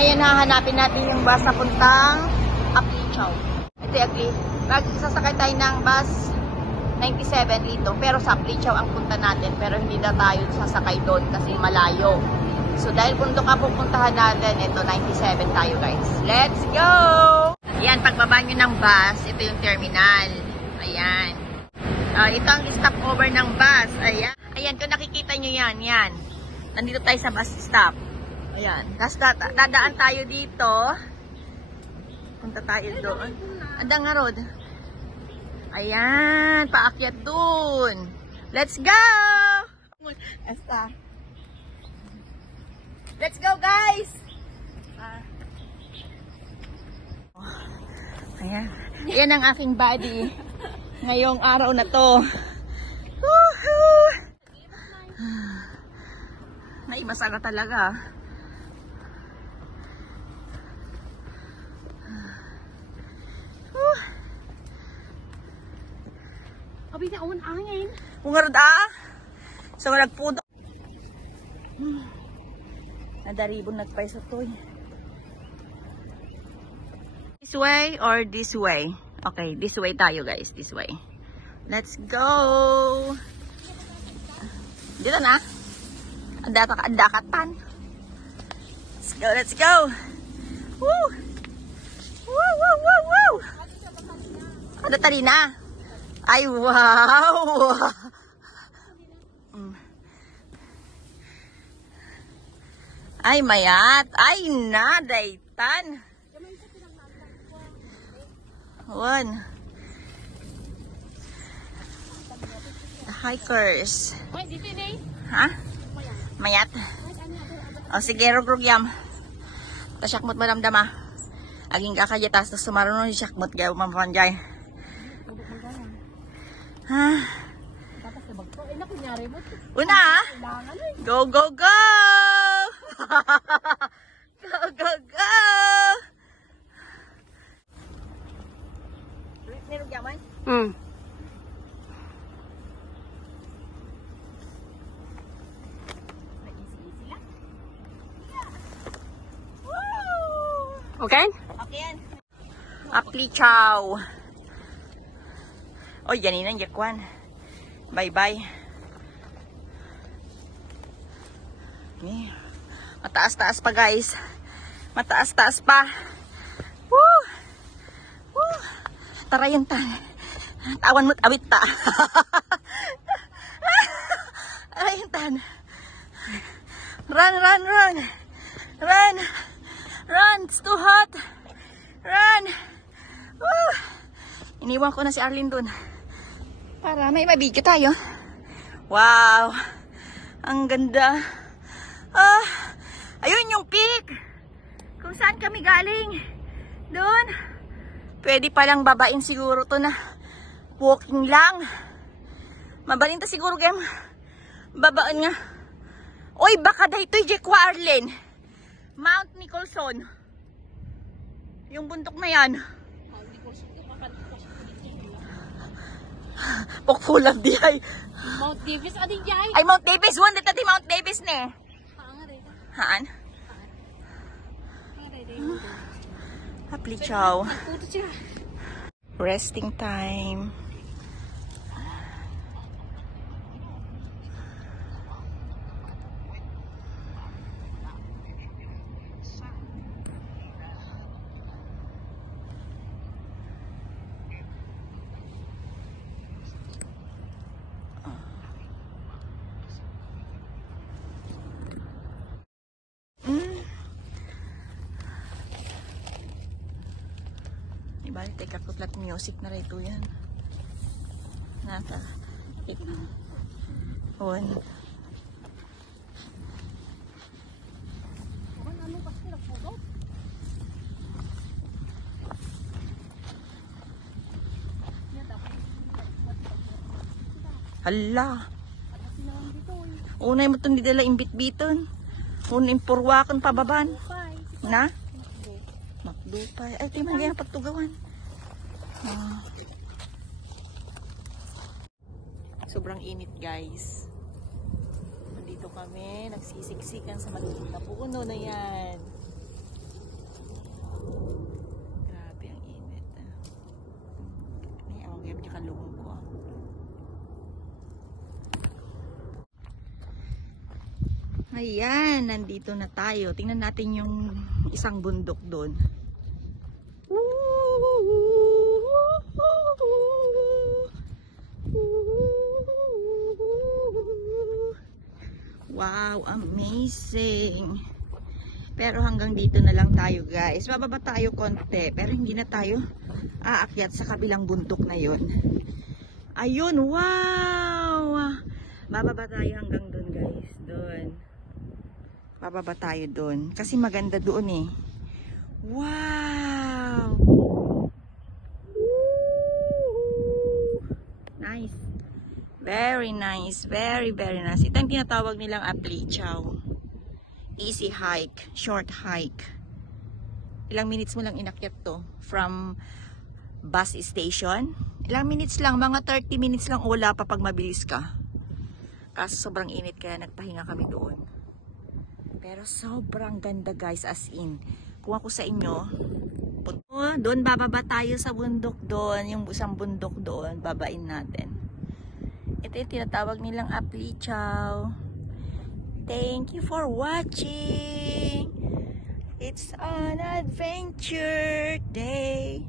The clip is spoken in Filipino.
Ngayon hahanapin natin yung bus na puntang Aplichaw. Ito yung Apli. Sasakay tayo ng bus 97 dito. Pero sa Aplichaw ang punta natin. Pero hindi na tayo sasakay doon kasi malayo. So dahil bundok ang pupuntahan natin, ito 97 tayo guys. Let's go! Ayan, pagbaba nyo ng bus, ito yung terminal. Ayan. Ito ang stopover ng bus. Ayan. Ayan, kung nakikita nyo yan, yan. Nandito tayo sa bus stop. Ayan. Tapos dadaan tayo dito. Punta tayo doon. Andang nga road. Ayan. Paakyat doon. Let's go! Basta. Let's go, guys! Ayan. Ayan ang aking body. Ngayong araw na to. Woohoo! Naimasara talaga. Abi na on angin. Pungarod ah. So nagpudo. Nadaribon nagpay sa toy. This way or this way? Okay, this way tayo guys, this way. Let's go. Dito na. Andakatan. Let's go, let's go. Woo! Woo, woo, woo, woo! Ano tali na? Ay, wow! Ay, mayat. Ay, na, daytan. One. The hikers. Ha? Mayat. O, sige, rugyam. Tasyakmot malamdam ah. Aging kakayatas, tas sumarunong si syakmot gaya mamanjay. Ha? Una ah. Go, go, go! Go, go, go! Meron yaman? Okay? Okay yan. Aplichaw. Oh, yan yun ang yakwan. Bye-bye. Mataas-taas pa guys. Mataas-taas pa. Woo! Woo! Tara yan ta. Tawan mo't awit ta. Tara yan ta. Run, run, run. Run. Run. It's too hot. Run. Woo! Iniwan ko na si Arlene dun. Para may mabidyo tayo. Wow. Ang ganda. Ayun yung peak. Kung saan kami galing. Doon. Pwede palang babain siguro to na walking lang. Mabalinta siguro game. Babaan nga. Oy, baka dahito yung Jekwa Arlen. Mount Nicholson. Yung bundok na yan. Pokfulang di ay. Mount Davis adi jay. Ay, Mount Davis. One dito di Mount Davis ne. Haan? Aplichaw. Resting time. Balik tayo kakutlat music na rin ito yan. Naka. One. Hala. Unay mo itong didala imbit-biton. Unay impurwakan pababan. Na? Makdupay. Ay, ito yung mga pagtugawan. Sobrang init guys. Nandito kami, nagsisiksikan sa maliit na puno na yan. Ayan, nandito na tayo. Tingnan natin yung isang bundok doon. Wow, amazing. Pero hanggang dito na lang tayo, guys. Bababa tayo konti, pero hindi na tayo aakyat sa kabilang bundok na yon. Ayun, wow! Bababa tayo hanggang doon, guys. Doon. Bababa tayo doon. Kasi maganda doon eh. Wow! Nice. Very nice. Very, very nice. Ito yung tinatawag nilang Aplichaw. Easy hike. Short hike. Ilang minutes mo lang inakyat to from bus station. Ilang minutes lang. Mga 30 minutes lang wala pa pag mabilis ka. Kaso sobrang init kaya nagpahinga kami doon. Pero sobrang ganda, guys, as in. Kung ako sa inyo, doon bababa tayo sa bundok doon. Yung isang bundok doon, babain natin. Ito yung tinatawag nilang Aplichaw. Thank you for watching. It's an adventure day.